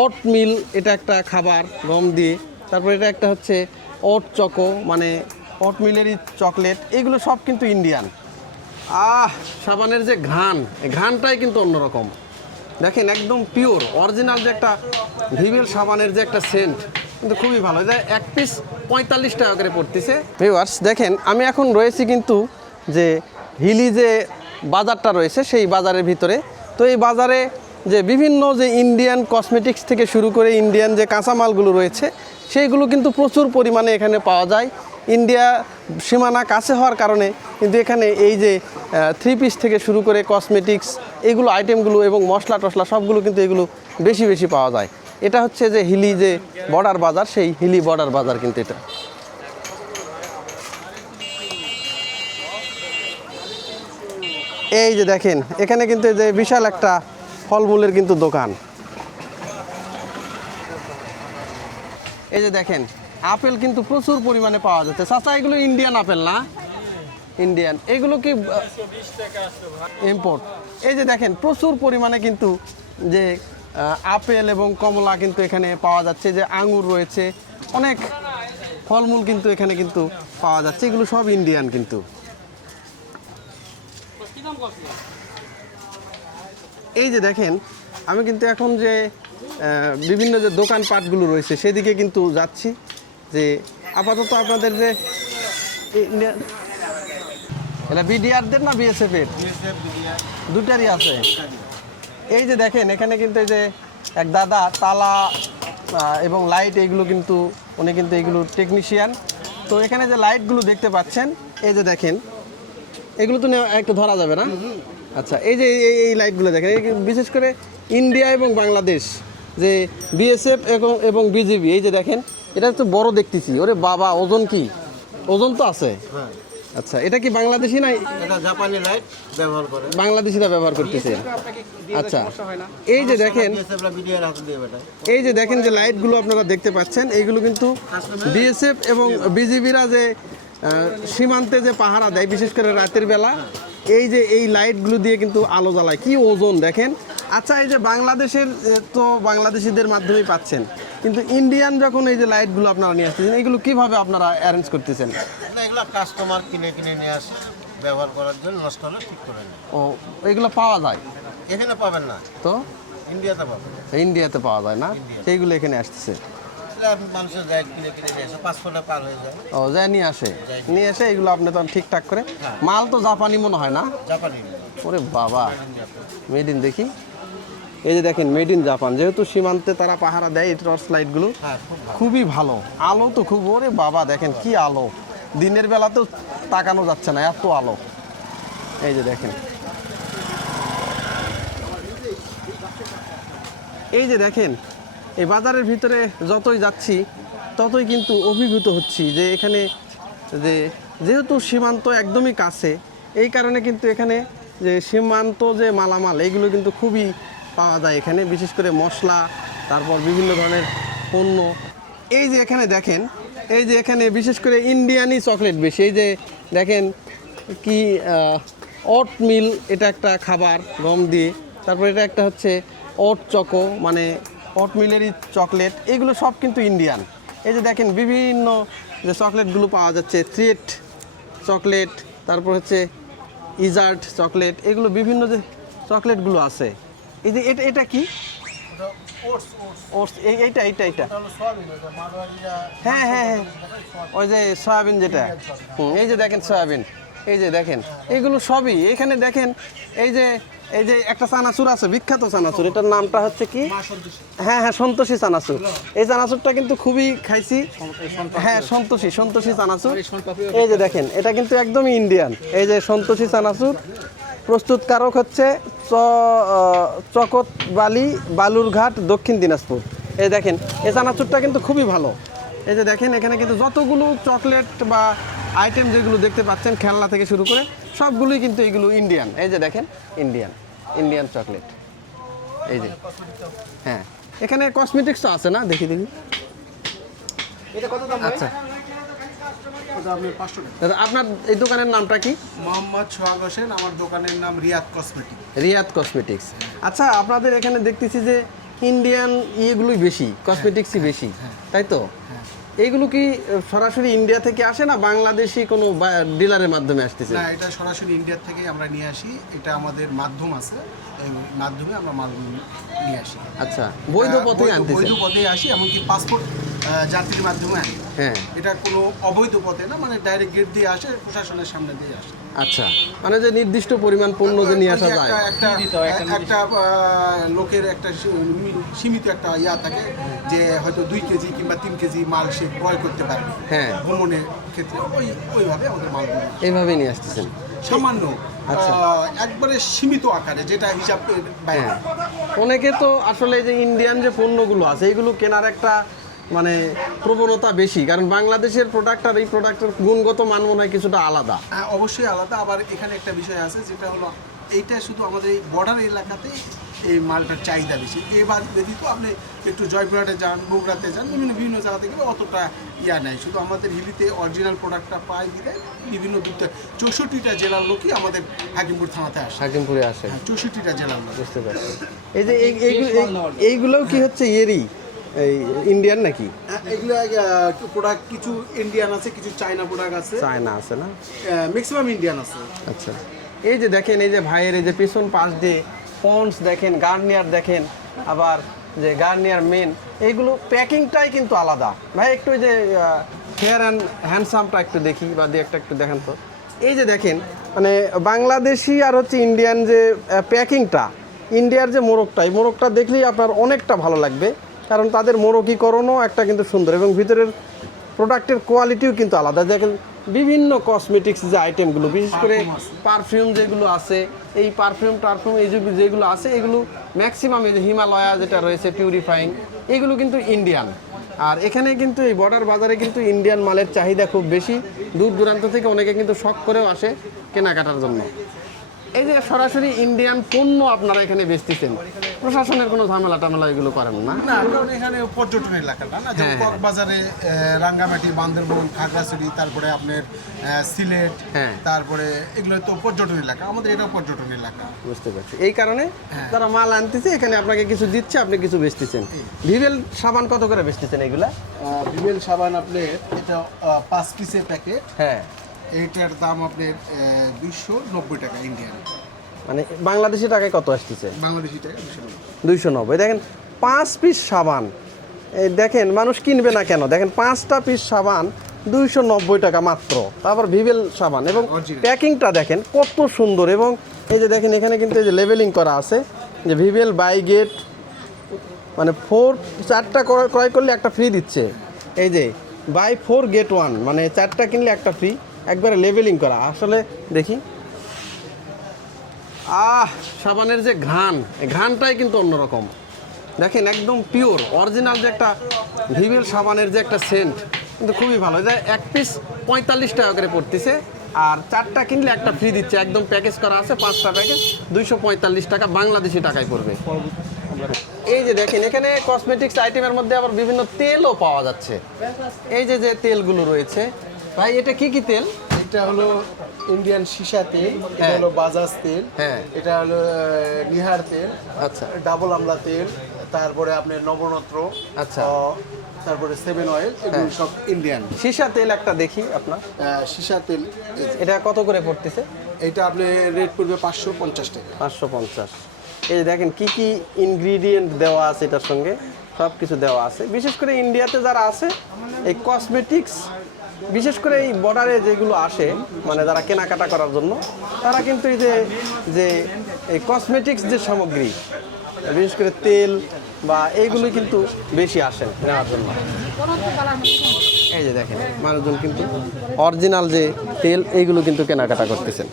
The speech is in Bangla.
ওট মিল, এটা একটা খাবার গম দিয়ে। তারপর এটা একটা হচ্ছে ওট চকো, মানে ওট মিলেরই চকলেট। এগুলো সব কিন্তু ইন্ডিয়ান। সাবানের যে ঘ্রাণ, এই ঘ্রাণটাই কিন্তু অন্যরকম। দেখেন একদম পিওর অরিজিনাল যে একটা ভিভেল সাবানের যে একটা সেন্ট, কিন্তু খুবই ভালো। এটা এক পিস 45 টাকা করে পড়তেছে। ভিউয়ার্স দেখেন, আমি এখন রয়েছি কিন্তু যে হিলি যে বাজারটা রয়েছে সেই বাজারের ভিতরে। তো এই বাজারে যে বিভিন্ন যে ইন্ডিয়ান কসমেটিক্স থেকে শুরু করে ইন্ডিয়ান যে কাঁচামালগুলো রয়েছে সেইগুলো কিন্তু প্রচুর পরিমাণে এখানে পাওয়া যায়। ইন্ডিয়া সীমানা কাছে হওয়ার কারণে কিন্তু এখানে এই যে 3 পিস থেকে শুরু করে কসমেটিক্স এইগুলো আইটেমগুলো এবং মশলা টশলা সবগুলো কিন্তু এগুলো বেশি বেশি পাওয়া যায়। এটা হচ্ছে যে হিলি যে বর্ডার বাজার, সেই হিলি বর্ডার বাজার কিন্তু এটা। এই যে দেখেন এখানে কিন্তু যে বিশাল একটা ফলমূলের কিন্তু দোকান। এই যে দেখেন আপেল কিন্তু প্রচুর পরিমাণে পাওয়া যাচ্ছে। চাচা এগুলো ইন্ডিয়ান আপেল না? ইন্ডিয়ান। এগুলো কি ইম্পোর্ট? এই যে দেখেন প্রচুর পরিমাণে কিন্তু যে আপেল এবং কমলা কিন্তু এখানে পাওয়া যাচ্ছে, যে আঙুর রয়েছে, অনেক ফলমূল কিন্তু এখানে কিন্তু পাওয়া যাচ্ছে। এগুলো সব ইন্ডিয়ান কিন্তু। এই যে দেখেন আমি কিন্তু এখন যে বিভিন্ন যে দোকানপাটগুলো রয়েছে সেদিকে কিন্তু যাচ্ছি। যে আপাতত আপনাদের যে এটা বিডিআরদের না বিএসএফ এর? দুটারই আছে। এই যে দেখেন এখানে কিন্তু এই যে এক দাদা তালা এবং লাইট এইগুলো কিন্তু উনি কিন্তু এইগুলো টেকনিশিয়ান। তো এখানে যে লাইটগুলো দেখতে পাচ্ছেন এই যে দেখেন এগুলো তো একটু ধরা যাবে না? আচ্ছা, এই যে এই লাইটগুলো দেখেন, বিশেষ করে ইন্ডিয়া এবং বাংলাদেশ যে বিএসএফ এবং বিজিবি। এই যে দেখেন এটা তো বড় দেখতেছি। ওরে বাবা, ওজন কি? ওজন তো আছে। আচ্ছা, এটা কি বাংলাদেশি না? এটা জাপানি লাইট ব্যবহার করে, বাংলাদেশিরা ব্যবহার করতেছে। আচ্ছা, এই যে দেখেন এই যে দেখেন যে লাইটগুলো আপনারা দেখতে পাচ্ছেন এইগুলো কিন্তু বিএসএফ এবং বিজিবিরা যে সীমান্তে যে পাহারা দেয় বিশেষ করে রাতের বেলা, এই যে এই লাইটগুলো দিয়ে কিন্তু আলো জ্বালায়। কি ওজন দেখেন। আচ্ছা, এই যে বাংলাদেশের তো বাংলাদেশিদের মাধ্যমেই পাচ্ছেন, কিন্তু ইন্ডিয়ান যখন এই যে লাইটগুলো আপনারা নিয়ে আসতেছেন এগুলো কিভাবে আপনারা অ্যারেঞ্জ করতেছেন? এগুলো কাস্টমার কিনে নিয়ে আসে ব্যবহার করার জন্য, নষ্ট হলে ঠিক করে নেয়। ও, এগুলো পাওয়া যায়? এখানে পাবেন না, তো ইন্ডিয়াতে পাবেন। ইন্ডিয়াতে পাওয়া যায় না, সেইগুলো এখানে আসতেছে। মানুষের যায় কিনে নিয়ে আসে, পাসপোর্টে পার হয়ে যায়। ও, যায় নিয়ে আসে এগুলো আপনি তো ঠিকঠাক করে। মাল তো জাপানি মনে হয় না? জাপানি। ওরে বাবা, মেড ইন দেখি। এই যে দেখেন মেড ইন জাপান। যেহেতু সীমান্তে তারা পাহারা দেয়, এই টর্চ লাইটগুলো খুবই ভালো। আলো তো খুব, ওরে বাবা দেখেন কি আলো, দিনের বেলাতেও তাকানো যাচ্ছে না, এত আলো। এই যে দেখেন, এই যে দেখেন এই বাজারের ভিতরে যতই যাচ্ছি ততই কিন্তু অভিভূত হচ্ছি যে এখানে যে যেহেতু সীমান্ত একদমই কাছে, এই কারণে কিন্তু এখানে যে সীমান্ত যে মালামাল এইগুলো কিন্তু খুবই পাওয়া যায় এখানে, বিশেষ করে মশলা, তারপর বিভিন্ন ধরনের পণ্য। এই যে এখানে দেখেন, এই যে এখানে বিশেষ করে ইন্ডিয়ানই চকলেট বেশি। এই যে দেখেন কি ওট মিল, এটা একটা খাবার গম দিয়ে। তারপর এটা একটা হচ্ছে ওট চকো, মানে ওট মিলেরই চকলেট। এগুলো সব কিন্তু ইন্ডিয়ান। এই যে দেখেন বিভিন্ন যে চকলেটগুলো পাওয়া যাচ্ছে, থ্রিট চকলেট, তারপর হচ্ছে ইজার্ট চকলেট, এগুলো বিভিন্ন যে চকলেটগুলো আছে। এই যে এটা কি? ওটস। এইটা হ্যাঁ হ্যাঁ হ্যাঁ, ওই যে সয়াবিন যেটা। এই যে দেখেন সয়াবিন, এই যে দেখেন এগুলো সবই এখানে দেখেন। এই যে একটা চানাচুর আছে, বিখ্যাত চানাচুর, এটার নামটা হচ্ছে কি? হ্যাঁ হ্যাঁ, সন্তোষী চানাচুর। এই চানাচুরটা কিন্তু খুবই খাইছি। হ্যাঁ, সন্তোষী চানাচুর। এই যে দেখেন এটা কিন্তু একদমই ইন্ডিয়ান। এই যে সন্তোষী চানাচুর, প্রস্তুতকারক হচ্ছে চকত বালি, বালুরঘাট, দক্ষিণ দিনাজপুর। এই দেখেন এই চানাচুরটা কিন্তু খুবই ভালো। এই যে দেখেন এখানে কিন্তু যতগুলো চকলেট বা আইটেম যেগুলো দেখতে পাচ্ছেন, খেলনা থেকে শুরু করে সবগুলোই কিন্তু এইগুলো ইন্ডিয়ান। এই যে দেখেন ইন্ডিয়ান চকলেট। এই যে হ্যাঁ, এখানে কসমেটিক্সও আছে না? দেখি আচ্ছা, আপনার এই দোকানের নামটা কি? মোহাম্মদ সোহাগ হোসেন, আমার দোকানের নাম রিয়াদ কসমেটিক্স। রিয়াদ কসমেটিক্স। আচ্ছা, আপনাদের এখানে দেখতেছি যে ইন্ডিয়ান ইয়েগুলোই বেশি, কসমেটিক্সই বেশি, তাই তো? এইগুলো কি সরাসরি ইন্ডিয়া থেকে আসে না বাংলাদেশি কোনো ডিলারের মাধ্যমে আসতেছে? না, এটা সরাসরি ইন্ডিয়া থেকে আমরা নিয়ে আসি। এটা আমাদের মাধ্যম আছে, এই মাধ্যমে আমরা মালগুলো নিয়ে আসি। আচ্ছা, বৈধ পথে আনতেছে? বৈধ পথে আসি, এমনকি পাসপোর্ট যাত্রীর মাধ্যমে আনি। হ্যাঁ, এটা কোনো অবৈধ পথে না, মানে ডাইরেক্ট গেট দিয়ে আসে, প্রশাসনের সামনে দিয়ে আসে। আচ্ছা, মানে যে নির্দিষ্ট পরিমাণ পণ্য যে নিয়ে আসা ওই যে যায়। একটা লোকের একটা সীমিত একটা ইয়া থাকে যে হয়তো 2 কেজি কিংবা 3 কেজি মাল সে ক্রয় করতে পারবে। হ্যাঁ, ভ্রমণের ক্ষেত্রে ওইভাবে আমাদের মালগুলো এইভাবেই নিয়ে আসতেছেন? সামান্য আচ্ছা। একবারে সীমিত আকারে, যেটা হিসাবের বাইরে। হ্যাঁ, অনেকে তো আসলে যে ইন্ডিয়ান যে পণ্যগুলো আছে এইগুলো কেনার একটা মানে প্রবণতা বেশি, কারণ বাংলাদেশের প্রোডাক্ট আর এই প্রোডাক্টের গুণগত মান মনে হয় কিছুটা আলাদা। হ্যাঁ, অবশ্যই আলাদা। আবার এখানে একটা বিষয় আছে, যেটা হলো এইটা শুধু আমাদের এই বর্ডার এলাকাতেই এই মালটার চাহিদা বেশি। এবার ব্যতীত আপনি একটু জয়পুরহাটে যান, বগুড়াতে যান, বিভিন্ন জায়গা থেকে অতটা ইয়া নেই। শুধু আমাদের হিলিতে অরিজিনাল প্রোডাক্টটা পাই দিলে বিভিন্ন 64টা জেলার লোকই আমাদের হাকিমপুর থানাতে আসে। হাকিমপুরে আসে? হ্যাঁ, 64টা জেলার লোক। বুঝতে পারছি। এই যে এইগুলোও কি হচ্ছে ইয়েরই, এই ইন্ডিয়ান নাকি? এগুলো প্রোডাক্ট কিছু ইন্ডিয়ান আছে, কিছু চায়না প্রোডাক্ট আছে, চায়না আছে না? ম্যাক্সিমাম ইন্ডিয়ান আছে। আচ্ছা, এই যে দেখেন এই যে ভাইয়ের এই যে পিছন পাশ দিয়ে পন্ডস দেখেন, গার্নিয়ার দেখেন, আবার যে গার্নিয়ার মেন, এইগুলো প্যাকিংটাই কিন্তু আলাদা। ভাই একটু এই যে ফেয়ার অ্যান্ড হ্যান্ডসামটা একটু দেখি, বা দিয়ে একটু দেখেন তো। এই যে দেখেন মানে বাংলাদেশি আর হচ্ছে ইন্ডিয়ান যে প্যাকিংটা, ইন্ডিয়ার যে মোড়কটা, এই মোড়কটা দেখলেই আপনার অনেকটা ভালো লাগবে, কারণ তাদের মোড়কীকরণও একটা কিন্তু সুন্দর, এবং ভিতরের প্রোডাক্টের কোয়ালিটিও কিন্তু আলাদা। দেখেন বিভিন্ন কসমেটিক্স যে আইটেমগুলো, বিশেষ করে পারফিউম যেগুলো আছে, এই পারফিউম এই যেগুলো আছে, এগুলো ম্যাক্সিমাম এই যে হিমালয়া যেটা রয়েছে পিউরিফাইং, এগুলো কিন্তু ইন্ডিয়ান। আর এখানে কিন্তু এই বর্ডার বাজারে কিন্তু ইন্ডিয়ান মালের চাহিদা খুব বেশি, দূর দূরান্ত থেকে অনেকে কিন্তু শখ করেও আসে কেনাকাটার জন্য। এই যে সরাসরি ইন্ডিয়ান পণ্য আপনারা এখানে বেচতেছেন, প্রশাসনের কোনো ঝামেলা টামেলা এগুলো করেন না? না, কারণ এখানে পর্যটন এলাকাটা না, যেমন কক্সবাজারে রাঙ্গামাটি, বান্দরবন, খাগড়াছড়ি, তারপরে আপনার সিলেট, তারপরে এগুলো তো পর্যটন এলাকা, আমাদের এটাও পর্যটন এলাকা। বুঝতে পারছি। এই কারণে তারা মাল আনতেছে, এখানে আপনাকে কিছু দিচ্ছে, আপনি কিছু বেচতেছেন। ভিভেল সাবান কত করে বেচতেছেন এইগুলা? ভিভেল সাবান আপনার এটা 5 পিসের প্যাকেট। হ্যাঁ, এইটার দাম আপনার 290 টাকা ইন্ডিয়ান। মানে বাংলাদেশি টাকায় কত আসতেছে? বাংলাদেশি টাকা 290। দেখেন 5 পিস সাবান, এই দেখেন মানুষ কিনবে না কেন? দেখেন 5টা পিস সাবান 290 টাকা মাত্র, তারপর ভিভেল সাবান, এবং প্যাকিংটা দেখেন কত সুন্দর। এবং এই যে দেখেন এখানে কিন্তু এই যে লেবেলিং করা আছে যে ভিভেল বাই গেট, মানে 4টা ক্রয় করলে একটা ফ্রি দিচ্ছে। এই যে বাই 4 গেট 1, মানে 4টা কিনলে একটা ফ্রি, একবারে লেবেলিং করা। আসলে দেখি, সাবানের যে ঘ্রাণ, এই ঘ্রাণটাই কিন্তু অন্যরকম। দেখেন একদম পিওর অরিজিনাল যে একটা ভিভেল সাবানের যে একটা সেন্ট, কিন্তু খুবই ভালো। এটা 1 পিস 45 টাকা করে পড়তেছে, আর 4টা কিনলে একটা ফ্রি দিচ্ছে, একদম প্যাকেজ করা আছে। 5টা প্যাকেজ 245 টাকা বাংলাদেশি টাকায় পড়বে। এই যে দেখেন এখানে কসমেটিক্স আইটেমের মধ্যে আবার বিভিন্ন তেলও পাওয়া যাচ্ছে। এই যে তেলগুলো রয়েছে, ভাই এটা কি কি তেল? এটা হলো ইন্ডিয়ান সীসা তেল, এটা হলো বাজাজ তেল, এটা হলো নিহার তেল, আচ্ছা, ডাবল আমলা তেল, তারপরে আপনার নবরত্ন, আচ্ছা, তারপরে 7 অয়েল, এগুলো সব ইন্ডিয়ান। সীসা তেল একটা দেখি আপনার। সীসা তেল এটা কত করে পড়তেছে? এটা আপনার রেট পড়বে 550 টাকা। 550। এই যে দেখেন কি কি ইনগ্রিডিয়েন্ট দেওয়া আছে, এটার সঙ্গে সব কিছু দেওয়া আছে। বিশেষ করে ইন্ডিয়াতে যারা আছে এই কসমেটিক্স, বিশেষ করে এই বর্ডারে যেগুলো আসে, মানে যারা কেনাকাটা করার জন্য, তারা কিন্তু এই যে এই কসমেটিক্স যে সামগ্রী, বিশেষ করে তেল বা এইগুলোই কিন্তু বেশি আসেন নেওয়ার জন্য। এই যে দেখেন মানুষজন কিন্তু অরিজিনাল যে তেল এইগুলো কিন্তু কেনাকাটা করতেছেন।